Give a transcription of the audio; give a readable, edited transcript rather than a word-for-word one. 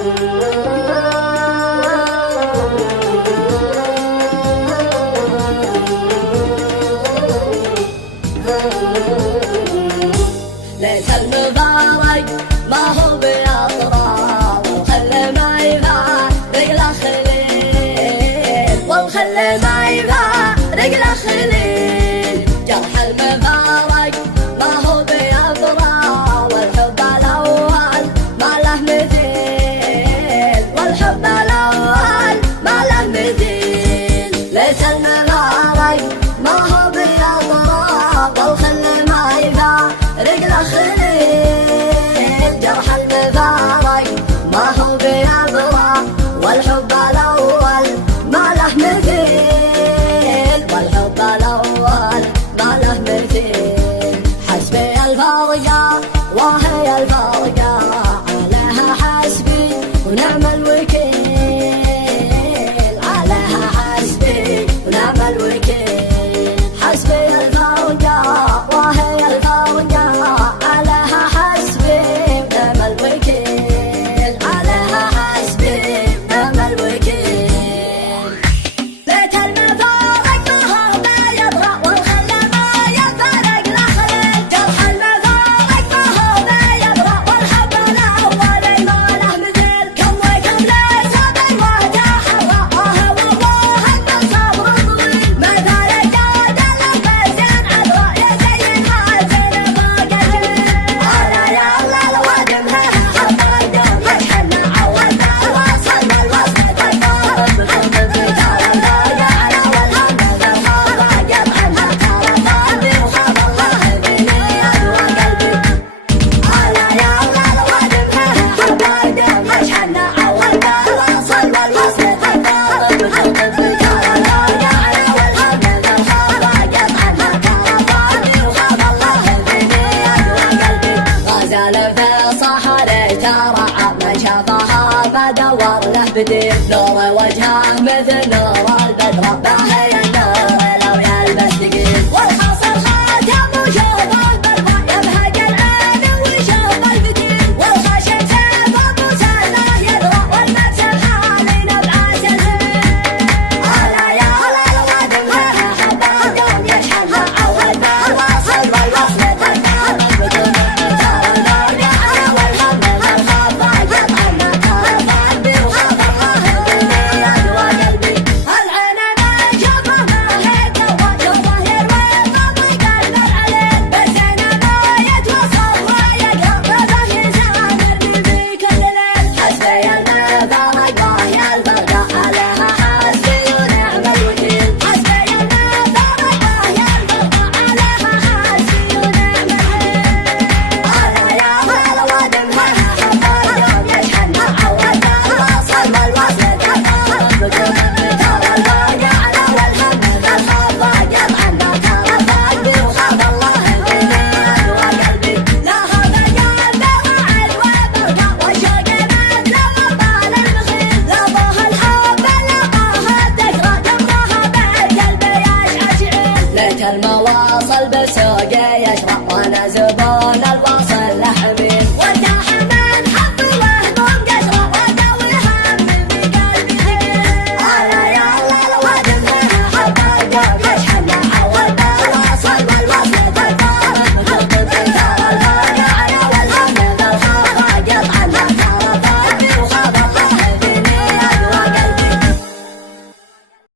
ليت المبارك ما هو بأضرار، والخل ما يفارق له خليل، والخل ما يفارق له خليل. جرح المبارك ما هو بأضرار، والحب الأول ما له مثيل، والحب الأول ما له مثيل. ليت المبارك ما هو بأضرار، والخل ما يفارق له خليل. جرح المبارك ما هو بأضرار، والحب الأول ما له مثيل، والحب الأول ما له مثيل. حسبي الفرقة وهي الفرقة، عليها حسبي ونعم الوكيل، عليها حسبي ونعم الوكيل. حسبي الفرقة وهي الفرقة، عليها حسبي ونعم الوكيل، عليها حسبي ونعم الوكيل. ليت المبارك ما هو بيبرأ، والخل ما يفارق له خليل. جرح المبارك ما هو بيبرأ، والحب الأول ما له مثيل. كم وكم ليس بالوجه حرة، والله إن الصبر طويل. ما ذلك دلك بزين عذراء، يا زين حازين فوق الجيل. أنا يا الله الوادم حب أقدم، مشحنا عودنا الوصل والوصل تقام. بحب الرجال الضايع والهم ذرها، جمعنا ترى وخاب الله بني أدوى قلبي. أنا يا الله الوادم حب أقدم، مشحنا عودنا الوصل والوصل تقام. بحب الرجال الضايع والهم ذرها، جمعنا ترى وخاب الله بني أدوى قلبي. غزال في صحراء ترعى، من شافها ما دور له بديل. نور وجهها